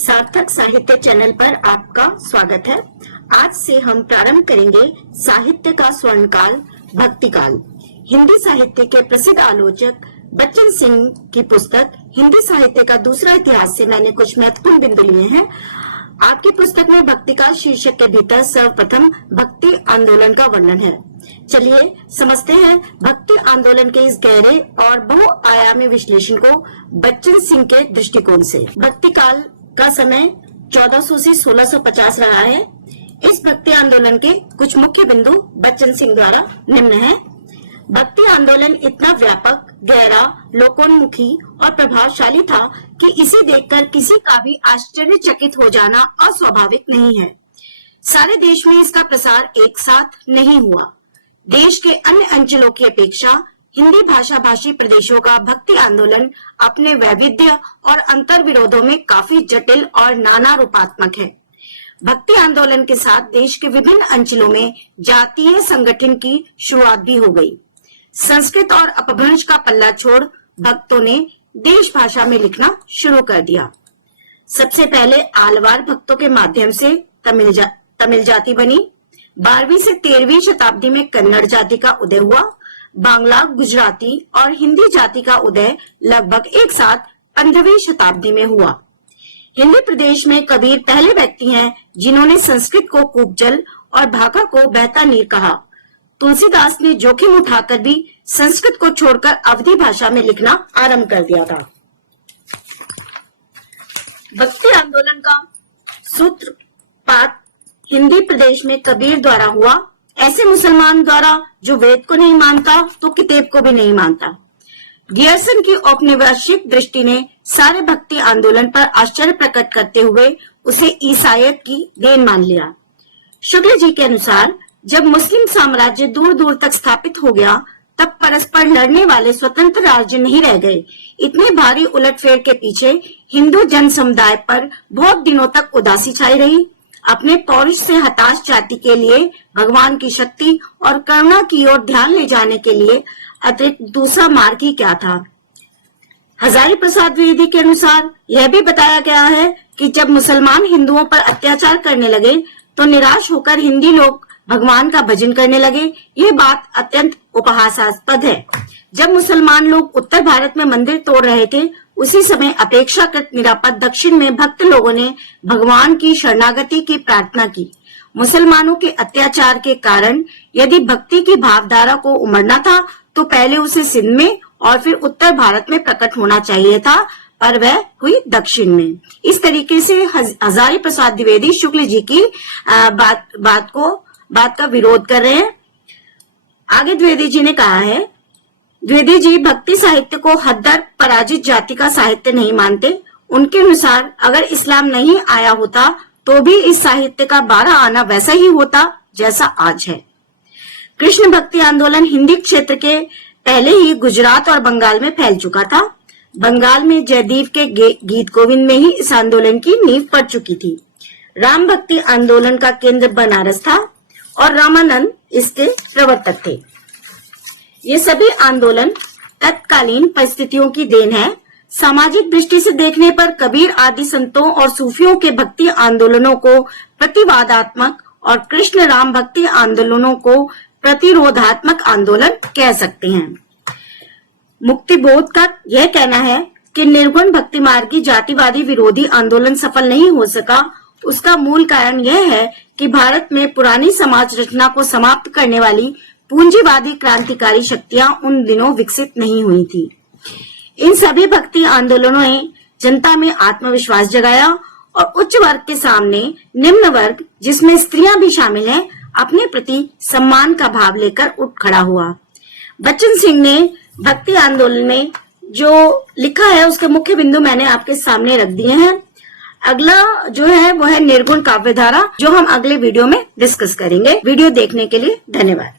सार्थक साहित्य चैनल पर आपका स्वागत है। आज से हम प्रारंभ करेंगे साहित्य का स्वर्णकाल भक्तिकाल। हिंदी साहित्य के प्रसिद्ध आलोचक बच्चन सिंह की पुस्तक हिंदी साहित्य का दूसरा इतिहास से मैंने कुछ महत्वपूर्ण बिंदु लिए हैं। आपकी पुस्तक में भक्तिकाल शीर्षक के भीतर सर्वप्रथम भक्ति आंदोलन का वर्णन है। चलिए समझते हैं भक्ति आंदोलन के इस गहरे और बहुआयामी विश्लेषण को बच्चन सिंह के दृष्टिकोण से। भक्तिकाल का समय 1400 से 1650 रहा है। इस भक्ति आंदोलन के कुछ मुख्य बिंदु बच्चन सिंह द्वारा निम्न हैं। भक्ति आंदोलन इतना व्यापक, गहरा, लोकोन्मुखी और प्रभावशाली था कि इसे देखकर किसी का भी आश्चर्यचकित हो जाना अस्वाभाविक नहीं है। सारे देश में इसका प्रसार एक साथ नहीं हुआ। देश के अन्य अंचलों की अपेक्षा हिंदी भाषा भाषी प्रदेशों का भक्ति आंदोलन अपने वैविध्य और अंतर विरोधों में काफी जटिल और नाना रूपात्मक है। भक्ति आंदोलन के साथ देश के विभिन्न अंचलों में जातीय संगठन की शुरुआत भी हो गई। संस्कृत और अपभ्रंश का पल्ला छोड़ भक्तों ने देश भाषा में लिखना शुरू कर दिया। सबसे पहले आलवार भक्तों के माध्यम से तमिल जाति बनी। 12वीं से 13वीं शताब्दी में कन्नड़ जाति का उदय हुआ। बांग्ला, गुजराती और हिंदी जाति का उदय लगभग एक साथ 15वीं शताब्दी में हुआ। हिंदी प्रदेश में कबीर पहले व्यक्ति हैं जिन्होंने संस्कृत को कूपजल और भाखा को बहता नीर कहा। तुलसीदास ने जोखिम उठाकर भी संस्कृत को छोड़कर अवधी भाषा में लिखना आरंभ कर दिया था। भक्ति आंदोलन का सूत्रपात हिंदी प्रदेश में कबीर द्वारा हुआ। ऐसे मुसलमान द्वारा जो वेद को नहीं मानता तो किताब को भी नहीं मानता। गियर्सन की औपनिवेशिक दृष्टि ने सारे भक्ति आंदोलन पर आश्चर्य प्रकट करते हुए उसे ईसाईयत की देन मान लिया। शुक्ल जी के अनुसार जब मुस्लिम साम्राज्य दूर दूर तक स्थापित हो गया तब परस्पर लड़ने वाले स्वतंत्र राज्य नहीं रह गए। इतने भारी उलटफेर के पीछे हिंदू जन समुदाय पर बहुत दिनों तक उदासी छाई रही। अपने पौरुष से हताश जाति के लिए भगवान की शक्ति और करुणा की ओर ध्यान ले जाने के लिए अतिरिक्त दूसरा मार्ग ही क्या था। हजारी प्रसाद द्विवेदी के अनुसार यह भी बताया गया है कि जब मुसलमान हिंदुओं पर अत्याचार करने लगे तो निराश होकर हिंदी लोग भगवान का भजन करने लगे। ये बात अत्यंत उपहासास्पद है। जब मुसलमान लोग उत्तर भारत में मंदिर तोड़ रहे थे उसी समय अपेक्षाकृत निरापद दक्षिण में भक्त लोगों ने भगवान की शरणागति की प्रार्थना की। मुसलमानों के अत्याचार के कारण यदि भक्ति की भावधारा को उमड़ना था तो पहले उसे सिंध में और फिर उत्तर भारत में प्रकट होना चाहिए था, पर वह हुई दक्षिण में। इस तरीके से हजारी प्रसाद द्विवेदी शुक्ल जी की बात का विरोध कर रहे हैं। आगे द्विवेदी जी ने कहा है, द्विवेदी जी भक्ति साहित्य को हदर पराजित जाति का साहित्य नहीं मानते। उनके अनुसार अगर इस्लाम नहीं आया होता तो भी इस साहित्य का 12 आना वैसा ही होता जैसा आज है। कृष्ण भक्ति आंदोलन हिंदी क्षेत्र के पहले ही गुजरात और बंगाल में फैल चुका था। बंगाल में जयदीव के गीत गोविंद में ही इस आंदोलन की नींव पड़ चुकी थी। राम भक्ति आंदोलन का केंद्र बनारस था और रामानंद इसके प्रवर्तक थे। ये सभी आंदोलन तत्कालीन परिस्थितियों की देन है। सामाजिक दृष्टि से देखने पर कबीर आदि संतों और सूफियों के भक्ति आंदोलनों को प्रतिवादात्मक और कृष्ण राम भक्ति आंदोलनों को प्रतिरोधात्मक आंदोलन कह सकते हैं। मुक्तिबोध का यह कहना है कि निर्गुण भक्ति मार्गी जातिवादी विरोधी आंदोलन सफल नहीं हो सका। उसका मूल कारण यह है कि भारत में पुरानी समाज रचना को समाप्त करने वाली पूंजीवादी क्रांतिकारी शक्तियां उन दिनों विकसित नहीं हुई थी। इन सभी भक्ति आंदोलनों ने जनता में आत्मविश्वास जगाया और उच्च वर्ग के सामने निम्न वर्ग, जिसमें स्त्रियां भी शामिल हैं, अपने प्रति सम्मान का भाव लेकर उठ खड़ा हुआ। बच्चन सिंह ने भक्ति आंदोलन में जो लिखा है उसके मुख्य बिंदु मैंने आपके सामने रख दिए हैं। अगला जो है वो है निर्गुण काव्यधारा, जो हम अगले वीडियो में डिस्कस करेंगे। वीडियो देखने के लिए धन्यवाद।